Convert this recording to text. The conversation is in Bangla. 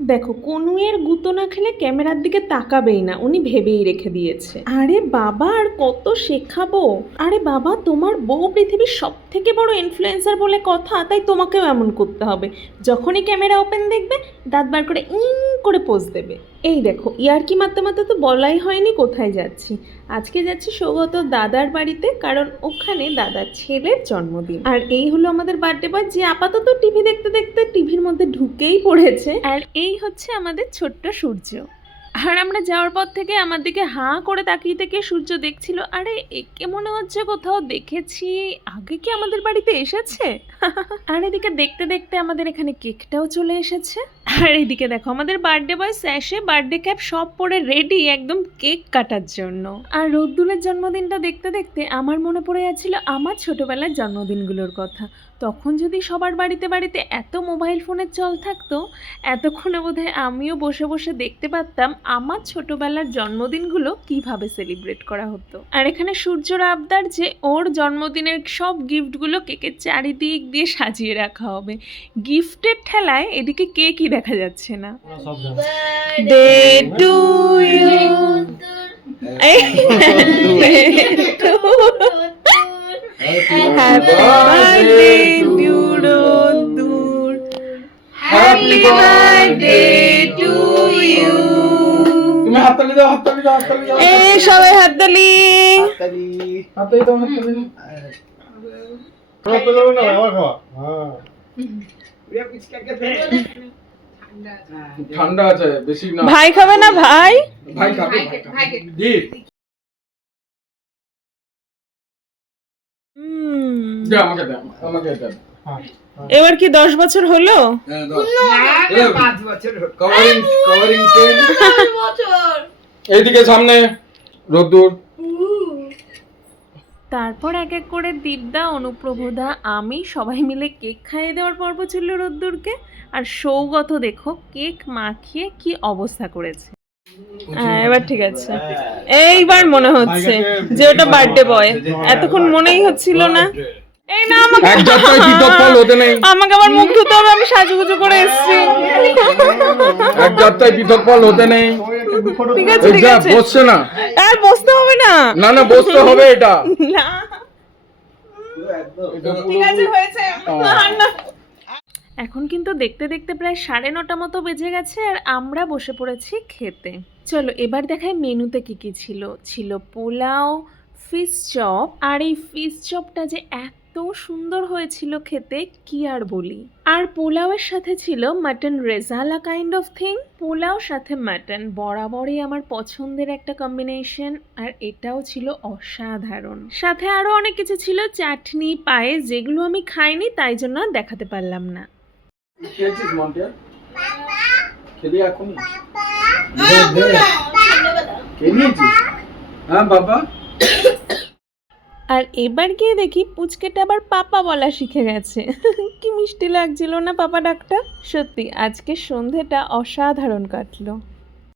দেখো কনুয়ের গুঁতো না খেলে ক্যামেরার দিকে তাকাবেই না, উনি ভেবেই রেখে দিয়েছে। আরে বাবা, আর কত শেখাবো? আরে বাবা, তোমার বউ পৃথিবীর সব থেকে বড় ইনফ্লুয়েন্সার বলে কথা, তাই তোমাকেও এমন করতে হবে। যখনই ক্যামেরা ওপেন দেখবে, দাঁত বার করে ইং করে পোজ দেবে। এই দেখো ইয়ার্কি মারতে মারতে তো বলাই হয়নি কোথায় যাচ্ছি। আজকে যাচ্ছি সৌগত দাদার বাড়িতে, কারণ ওখানে দাদার ছেলের জন্মদিন। আর এই হলো আমাদের বার্থডে বয় যে আপাতত টিভি দেখতে দেখতে টিভির মধ্যে ঢুকেই পড়েছে। আর এই হচ্ছে আমাদের ছোট্ট সূর্য। আর আমরা যাওয়ার পর থেকে আমার দিকে হাঁ করে তাকিয়ে থেকে সূর্য দেখছিল। আরে, একে মনে হচ্ছে কোথাও দেখেছি। আগে কি আমাদের বাড়িতে এসেছে? আর এদিকে দেখতে দেখতে আমাদের এখানে কেকটাও চলে এসেছে। আর এদিকে দেখো, আমাদের বার্থডে বয় স্যাশে বার্থডে ক্যাপ সব পরে রেডি একদম কেক কাটার জন্য। আর রোদ্দুলের জন্মদিনটা দেখতে দেখতে আমার মনে পড়ে যাচ্ছিল আমার ছোটবেলার জন্মদিনগুলোর কথা। তখন যদি সবার বাড়িতে বাড়িতে এত মোবাইল ফোনের চল থাকতো, এতক্ষণে বোধহয় আমিও বসে বসে দেখতে পারতাম আমার ছোটবেলার জন্মদিনগুলো কীভাবে সেলিব্রেট করা হতো। আর এখানে সূর্যর আবদার যে ওর জন্মদিনের সব গিফটগুলো কেকের চারিদিক দিয়ে সাজিয়ে রাখা হবে। গিফটের ঠেলায় এদিকে কেকই দেখা যাচ্ছে না। Day to you happy birthday to Roddur happy birthday to you হাততালি দাও হাততালি দাও হাততালি দাও। এই সবাই হাততালি। হাততালি। হাততালি দাও হাততালি হাততালি দাও আমার খাওয়া হ্যাঁ। ঠান্ডা আছে। বেশি না। ভাই খাবে না ভাই? ভাই খাবে জি আমাকে দে আমাকে দে। হ্যাঁ। এবার কি দশ বছর হলো? পাঁচ বছর কভারিং কভারিং পেন এইদিকে সামনে রোদ্দুর। তারপর এক এক করে দীপদা অনুপ্রভদা আমি সবাই মিলে কেক খাইয়ে দেওয়ার পর্ব ছিল রোদ্দুরকে। আর সৌগত দেখো কেক মাখিয়ে কি অবস্থা করেছে। হ্যাঁ এবার ঠিক আছে। এইবার মনে হচ্ছে যে ওটা বার্থডে বয় এতক্ষণ মনেই হচ্ছিল না। এই না আমাকে এক যাত্রায় পৃথক ফল হতে নেই। আমাকে আবার মুখ ধুতে হবে আমি সাজুগুজু করে এসেছি। এক যাত্রায় পৃথক ফল হতে নেই। ঠিক আছে ঠিক আছে। বসছে না। আর বসতে হবে না। না না বসতে হবে এটা। না। ঠিক আছে হয়েছে। না, না। এখন কিন্তু দেখতে দেখতে প্রায় সাড়ে নটা মতো বেজে গেছে আর আমরা বসে পড়েছি খেতে। চলো এবার দেখাই মেনুতে কি কি ছিল। ছিল পোলাও ফিশ চপ আর এই ফিশ চপটা যে এত সুন্দর হয়েছিল খেতে কি আর বলি। আর পোলাওয়ের সাথে ছিল mutton rezala kind of thing pulao সাথে মাটন বরাবরই আমার পছন্দের একটা কম্বিনেশন আর এটাও ছিল অসাধারণ। সাথে আরও অনেক কিছু ছিল চাটনি পায়ে যেগুলো আমি খাইনি তাই জন্য আর দেখাতে পারলাম না। হ্যাঁ বাবা। আর এবার গিয়ে দেখি পুচকেটা আবার পাপা বলা শিখে গেছে। কি মিষ্টি লাগছিল না পাপা ডাকটা? সত্যি, আজকে সন্ধেটা অসাধারণ কাটলো।